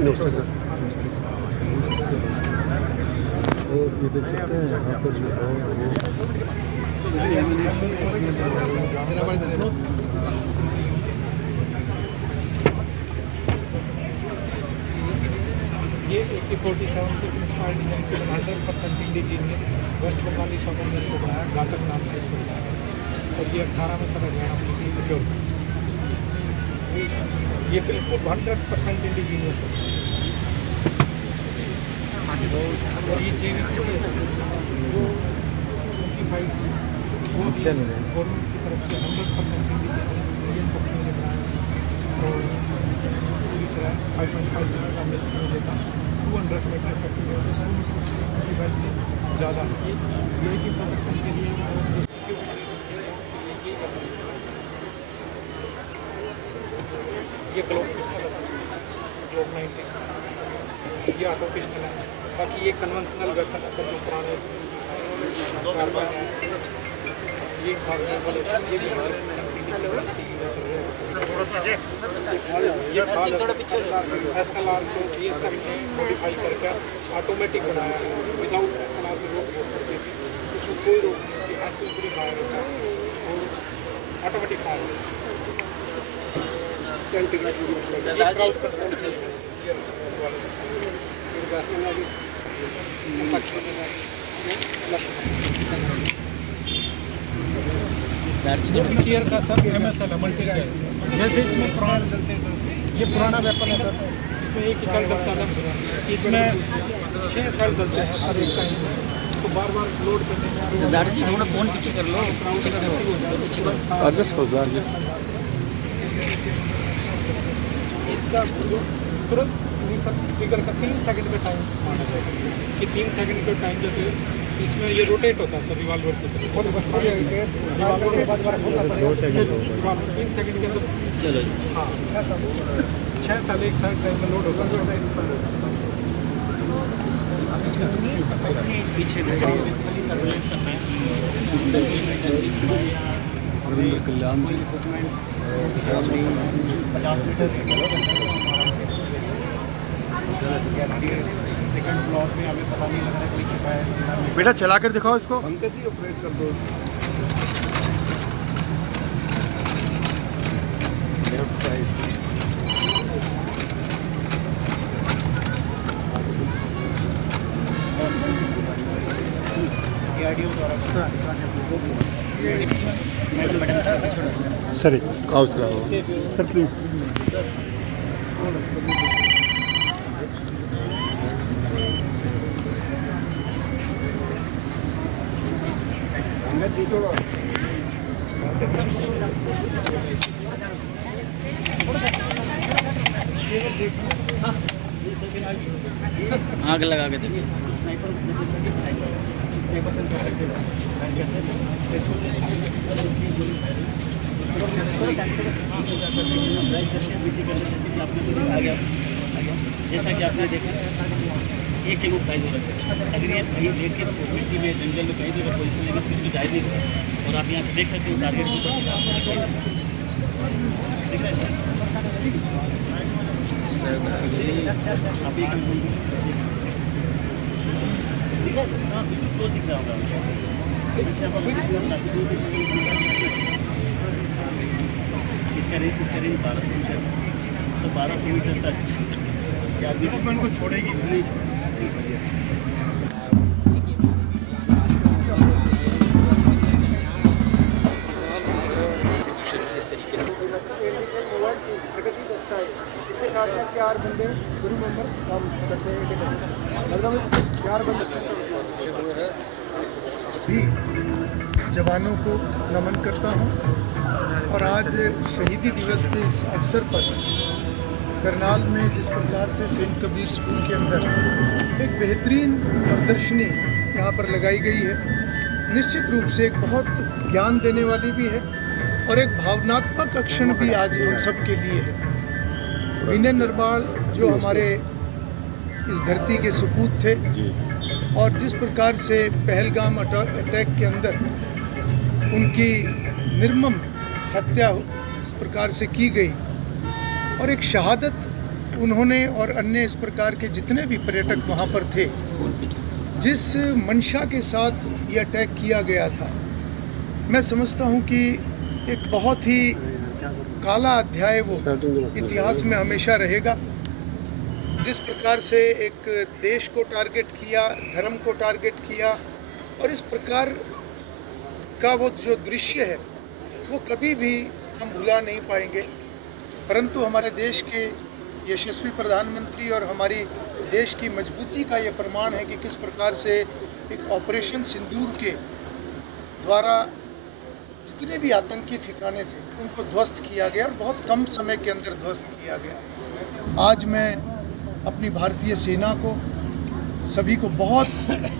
नमस्ते सर। और ये देख सकते हैं यहाँ पर जो है वो ये 1847 से इंस्पायर डिजाइन के 100% इंडिजीनियस वेस्ट बंगाली शॉपर ने इसको बनाया, घातक नाम से इसको बनाया। और ये 18 में सर हरियाणा पुलिस की सिक्योर, ये बिल्कुल 100% इंडिजीनियस है। और ये जेवी जो 25 वो गवर्नमेंट की तरफ से 100% इंडिजीनियस इंडियन कंपनी ने बनाया। और पूरी तरह 5.56 का मिस्टर देता 200 मीटर इफेक्टिव है, ज़्यादा ये की प्रोटेक्शन के लिए ये ग्लोब पिस्टल है, ग्लोब 90, ये ऑटो पिस्टल है। बाकी ये कन्वेंशनल वेपन है सर, जो पुराने कार्बन है, ये ये भी हमारे SLR को BSF ने मॉडिफाई करके ऑटोमेटिक बनाया है। विदाउट SLR में रोक यूज़ करती थी, उसमें कोई रोक नहीं थी, ऐसे पूरी फायर होता है और ऑटोमेटिक फायर होता है। का सर MSL मल्टी सेल, जैसे इसमें ये पुराना वेपन है सर, इसमें एक ही सेल डलता था, इसमें 6 सेल डलते हैं सर एक टाइम में, तो बार बार लोड करने में थोड़ा फोन पीछे कर लो, पीछे कर लो, पीछे कर। इसका तुरंत ट्रिगर का 3 सेकंड का टाइम आना चाहिए कि 3 सेकंड का टाइम, जैसे इसमें ये रोटेट होता है सर रिवॉल्वर की तरह, 3 सेकंड के अंदर। चलो हाँ 6 साल एक साल टाइम में लोड होगा। पीछे कल्याण सेकंड फ्लोर में हमें पता नहीं लग रहा है कोई छिपा है। बेटा चला कर दिखाओ इसको। पंकज जी ऑपरेट कर दो। सर आओ सर प्लीज। पंकज जी थोड़ा आग लगा के देखिए। जैसा कि आपने देखा एक टेबल प्राइस हो रखा है। अगर ये कहीं देख के मिट्टी में जंगल में कहीं जगह पोजिशन लेकर फिर भी जाहिर नहीं होगा। और आप यहाँ से देख सकते हो टारगेट के ऊपर आप ये कंट्रोल दिख रहा होगा। इसका रेंज 12 से, तो 12 से भी चलता है। क्या दुश्मन को छोड़ेगी नहीं। इसके साथ 4 बंदे गुरु मेंबर काम करते हैं, लगभग 4 बंदे भी जवानों को नमन करता हूं। और आज शहीदी दिवस के इस अवसर पर करनाल में जिस प्रकार से सेंट कबीर स्कूल के अंदर एक बेहतरीन प्रदर्शनी यहाँ पर लगाई गई है, निश्चित रूप से एक बहुत ज्ञान देने वाली भी है और एक भावनात्मक क्षण भी आज हम सब के लिए है। विनय नरवाल जो हमारे इस धरती के सपूत थे और जिस प्रकार से पहलगाम अटैक के अंदर उनकी निर्मम हत्या इस प्रकार से की गई और एक शहादत उन्होंने और अन्य इस प्रकार के जितने भी पर्यटक वहाँ पर थे, जिस मंशा के साथ ये अटैक किया गया था, मैं समझता हूँ कि एक बहुत ही काला अध्याय वो इतिहास में हमेशा रहेगा। जिस प्रकार से एक देश को टारगेट किया, धर्म को टारगेट किया, और इस प्रकार का वो जो दृश्य है वो कभी भी हम भुला नहीं पाएंगे। परंतु हमारे देश के यशस्वी प्रधानमंत्री और हमारी देश की मजबूती का ये प्रमाण है कि किस प्रकार से एक ऑपरेशन सिंदूर के द्वारा जितने भी आतंकी ठिकाने थे उनको ध्वस्त किया गया और बहुत कम समय के अंदर ध्वस्त किया गया। आज मैं अपनी भारतीय सेना को, सभी को बहुत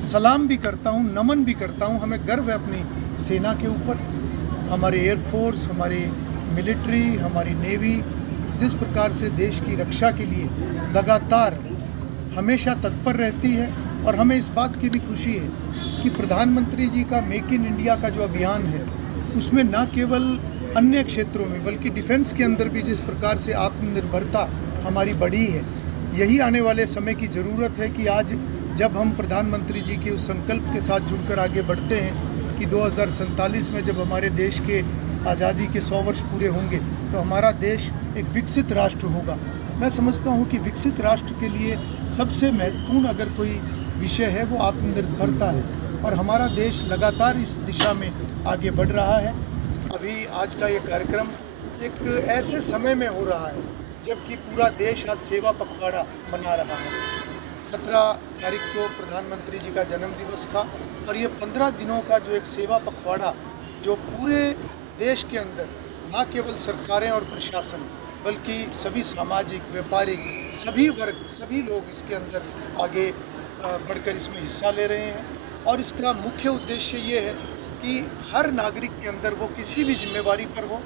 सलाम भी करता हूँ, नमन भी करता हूँ। हमें गर्व है अपनी सेना के ऊपर, हमारे एयरफोर्स, हमारी मिलिट्री, हमारी नेवी जिस प्रकार से देश की रक्षा के लिए लगातार हमेशा तत्पर रहती है। और हमें इस बात की भी खुशी है कि प्रधानमंत्री जी का मेक इन इंडिया का जो अभियान है उसमें न केवल अन्य क्षेत्रों में बल्कि डिफेंस के अंदर भी जिस प्रकार से आत्मनिर्भरता हमारी बढ़ी है, यही आने वाले समय की ज़रूरत है कि आज जब हम प्रधानमंत्री जी के उस संकल्प के साथ जुड़कर आगे बढ़ते हैं कि 2047 में जब हमारे देश के आज़ादी के 100 वर्ष पूरे होंगे तो हमारा देश एक विकसित राष्ट्र होगा। मैं समझता हूँ कि विकसित राष्ट्र के लिए सबसे महत्वपूर्ण अगर कोई विषय है वो आत्मनिर्भरता है, और हमारा देश लगातार इस दिशा में आगे बढ़ रहा है। अभी आज का ये कार्यक्रम एक ऐसे समय में हो रहा है जबकि पूरा देश आज सेवा पखवाड़ा मना रहा है। 17 तारीख को प्रधानमंत्री जी का जन्मदिवस था और ये 15 दिनों का जो एक सेवा पखवाड़ा जो पूरे देश के अंदर न केवल सरकारें और प्रशासन बल्कि सभी सामाजिक, व्यापारिक, सभी वर्ग, सभी लोग इसके अंदर आगे बढ़कर इसमें हिस्सा ले रहे हैं। और इसका मुख्य उद्देश्य ये है कि हर नागरिक के अंदर वो किसी भी जिम्मेवारी पर हो,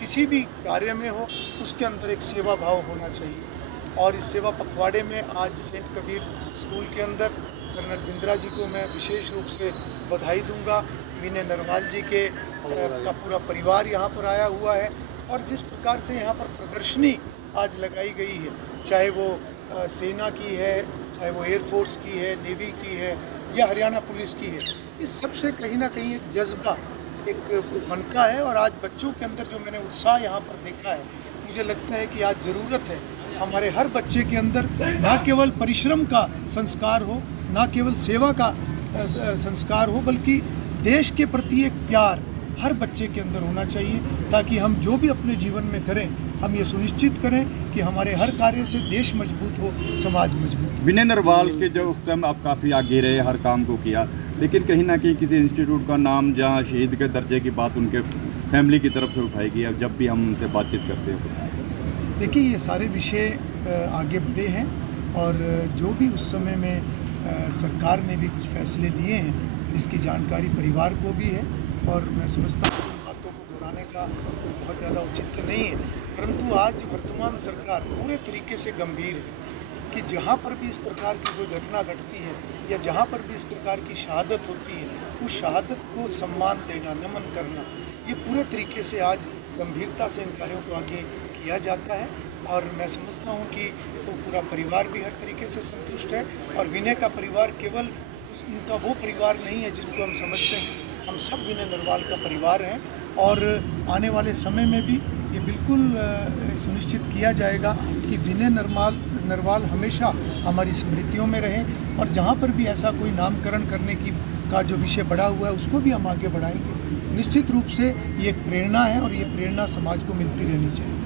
किसी भी कार्य में हो, उसके अंदर एक सेवा भाव होना चाहिए। और इस सेवा पखवाड़े में आज सेंट कबीर स्कूल के अंदर कर्नल बिंद्रा जी को मैं विशेष रूप से बधाई दूंगा। विनय नरवाल जी के का पूरा परिवार यहाँ पर आया हुआ है और जिस प्रकार से यहाँ पर प्रदर्शनी आज लगाई गई है, चाहे वो सेना की है, चाहे वो एयरफोर्स की है, नेवी की है या हरियाणा पुलिस की है, इस सब से कहीं ना कहीं एक जज्बा, एक मनका है। और आज बच्चों के अंदर जो मैंने उत्साह यहाँ पर देखा है, मुझे लगता है कि आज ज़रूरत है हमारे हर बच्चे के अंदर ना केवल परिश्रम का संस्कार हो, ना केवल सेवा का संस्कार हो, बल्कि देश के प्रति एक प्यार हर बच्चे के अंदर होना चाहिए, ताकि हम जो भी अपने जीवन में करें हम ये सुनिश्चित करें कि हमारे हर कार्य से देश मजबूत हो, समाज मजबूत। विनय नरवाल के जो उस टाइम आप काफ़ी आगे रहे, हर काम को किया, लेकिन कहीं ना कहीं किसी इंस्टीट्यूट का नाम जहाँ शहीद के दर्जे की बात उनके फैमिली की तरफ से उठाई गई, अब जब भी हम उनसे बातचीत करते हैं। देखिए, ये सारे विषय आगे बढ़े हैं और जो भी उस समय में सरकार ने भी कुछ फैसले दिए हैं इसकी जानकारी परिवार को भी है और मैं समझता हूँ कि बातों को दोहराने का बहुत ज़्यादा औचित्य नहीं है। परंतु आज वर्तमान सरकार पूरे तरीके से गंभीर है कि जहाँ पर भी इस प्रकार की कोई घटना घटती है या जहाँ पर भी इस प्रकार की शहादत होती है, उस शहादत को सम्मान देना, नमन करना, ये पूरे तरीके से आज गंभीरता से इन कार्यों को आगे किया जाता है। और मैं समझता हूँ कि वो पूरा परिवार भी हर तरीके से संतुष्ट है और विनय का परिवार केवल उनका वो परिवार नहीं है जिनको हम समझते हैं, हम सब विनय नरवाल का परिवार हैं। और आने वाले समय में भी ये बिल्कुल सुनिश्चित किया जाएगा कि विनय नरवाल हमेशा हमारी स्मृतियों में रहें और जहाँ पर भी ऐसा कोई नामकरण करने का जो विषय बढ़ा हुआ है उसको भी हम आगे बढ़ाएंगे। निश्चित रूप से ये एक प्रेरणा है और ये प्रेरणा समाज को मिलती रहनी चाहिए।